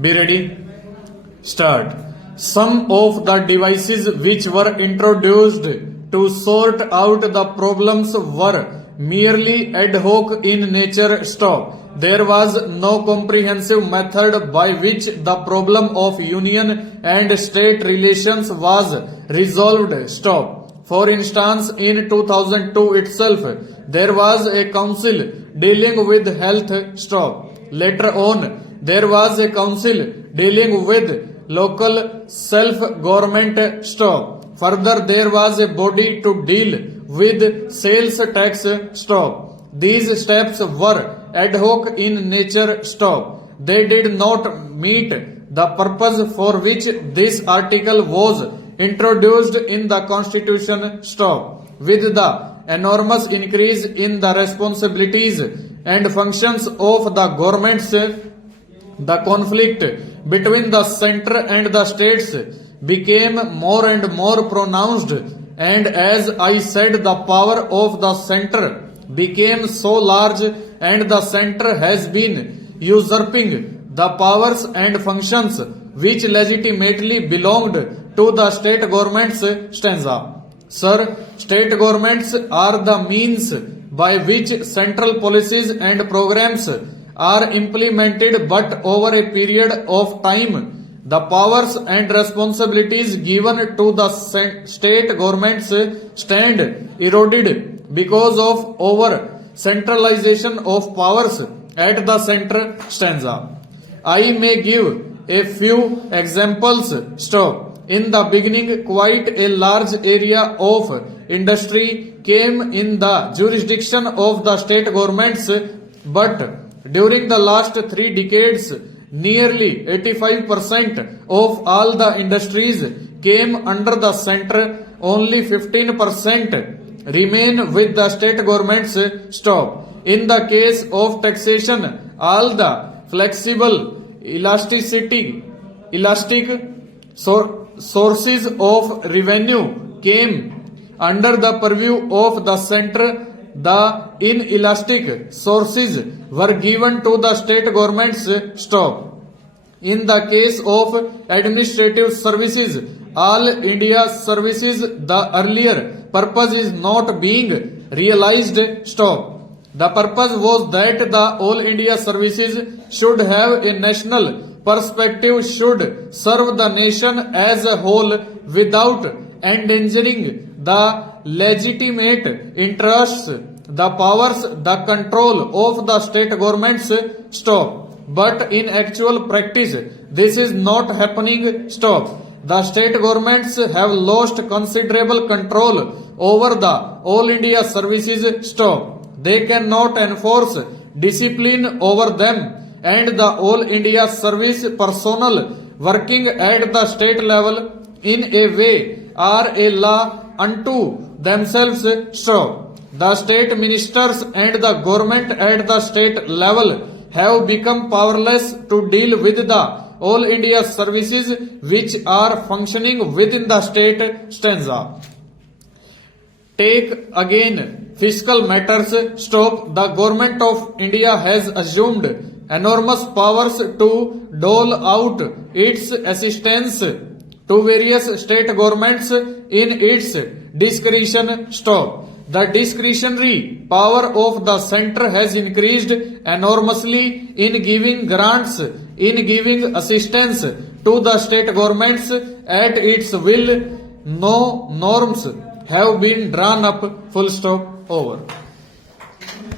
Be ready? Start. Some of the devices which were introduced to sort out the problems were merely ad hoc in nature. Stop. There was no comprehensive method by which the problem of union and state relations was resolved. Stop. For instance, in 2002 itself, there was a council dealing with health. Stop. Later on, there was a council dealing with local self-government. Stop. Further, there was a body to deal with sales tax. Stop. These steps were ad hoc in nature. Stop. They did not meet the purpose for which this article was introduced in the Constitution. Stop. With the enormous increase in the responsibilities and functions of the governments, the conflict between the center and the states became more and more pronounced, and as I said, the power of the center became so large, and the center has been usurping the powers and functions which legitimately belonged to the state governments. Stanza. Sir, state governments are the means by which central policies and programs are implemented, but over a period of time, the powers and responsibilities given to the state governments stand eroded because of over centralization of powers at the center. Stanza. I may give a few examples. Stop. In the beginning, quite a large area of industry came in the jurisdiction of the state governments, but during the last 3 decades, nearly 85% of all the industries came under the center. Only 15% remain with the state governments. Stop. In the case of taxation, all the flexible elastic sources of revenue came under the purview of the center. The inelastic sources were given to the state governments. Stop. In the case of administrative services, all India services, the earlier purpose is not being realized. Stop. The purpose was that the All India services should have a national perspective, should serve the nation as a whole without endangering the legitimate interests, the powers, the control of the state governments. Stop. But in actual practice, this is not happening. Stop. The state governments have lost considerable control over the All India services. Stop. They cannot enforce discipline over them, and the All India service personnel working at the state level in a way are a law unto themselves. Stop. The state ministers and the government at the state level have become powerless to deal with the All India services which are functioning within the state. Stanza. Take again fiscal matters. Stop. The government of India has assumed enormous powers to dole out its assistance to various state governments in its discretion. Stop. The discretionary power of the center has increased enormously in giving grants, in giving assistance to the state governments at its will. No norms have been drawn up. Full stop. Over.